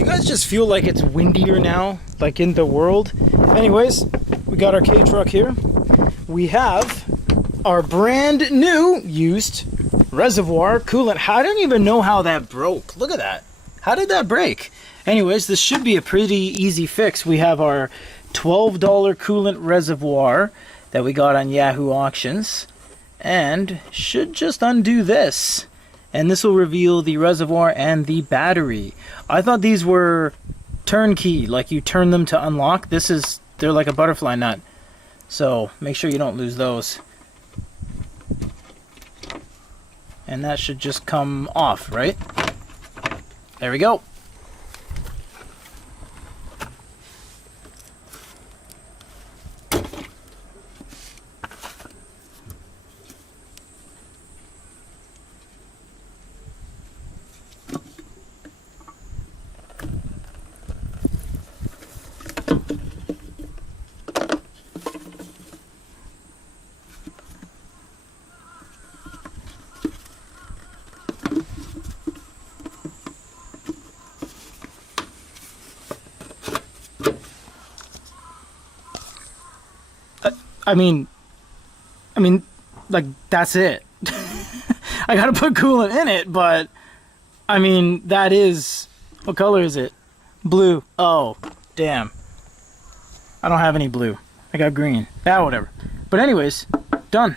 Do you guys just feel like it's windier now, like in the world? Anyways, we got our Kei Truck here. We have our brand new used reservoir coolant. I don't even know how that broke. Look at that. How did that break? Anyways, this should be a pretty easy fix. We have our $12 coolant reservoir that we got on Yahoo Auctions, and should just undo this. And this will reveal the reservoir and the battery. I thought these were turnkey, like you turn them to unlock. They're like a butterfly nut. So make sure you don't lose those. And that should just come off, right? There we go. I mean, like, that's it. I gotta put coolant in it, but, I mean, that is, what color is it? Blue. Oh, damn. I don't have any blue. I got green. Yeah, whatever. But anyways, done.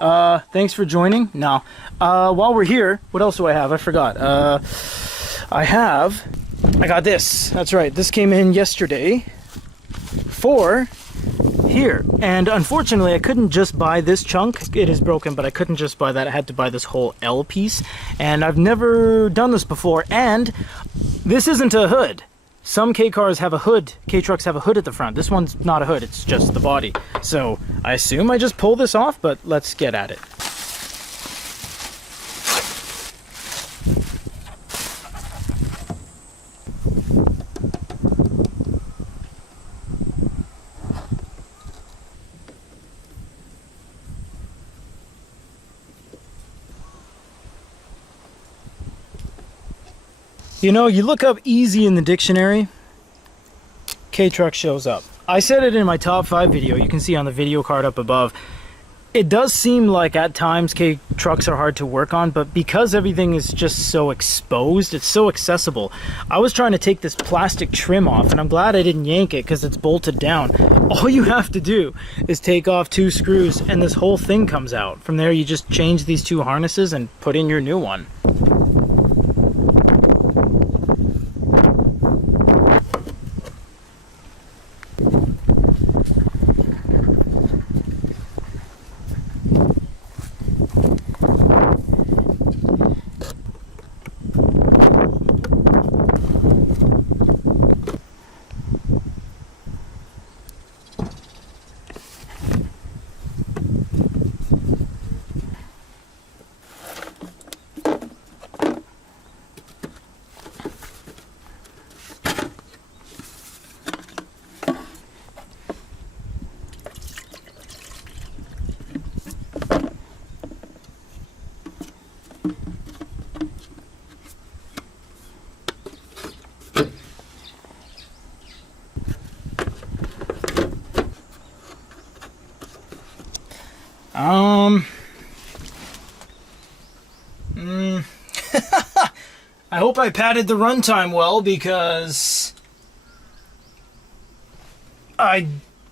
Thanks for joining. No. While we're here, what else do I have? I forgot. I got this. That's right. This came in yesterday for here, and unfortunately I couldn't just buy this chunk. It is broken, but I couldn't just buy that. I had to buy this whole L piece, and I've never done this before. And this isn't a hood. Some Kei cars have a hood. Kei trucks have a hood at the front. This one's not a hood, it's just the body. So I assume I just pull this off, but let's get at it. You know, you look up easy in the dictionary, Kei Truck shows up. I said it in my top 5 video. You can see on the video card up above. It does seem like at times Kei Trucks are hard to work on, but because everything is just so exposed, it's so accessible. I was trying to take this plastic trim off, and I'm glad I didn't yank it because it's bolted down. All you have to do is take off 2 screws and this whole thing comes out. From there you just change these 2 harnesses and put in your new one. I hope I padded the runtime well, because I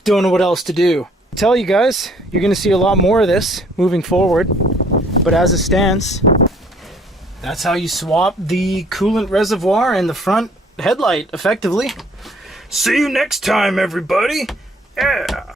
don't know what else to do. I tell you guys, you're going to see a lot more of this moving forward, but as it stands, that's how you swap the coolant reservoir and the front headlight effectively. See you next time, everybody. Yeah.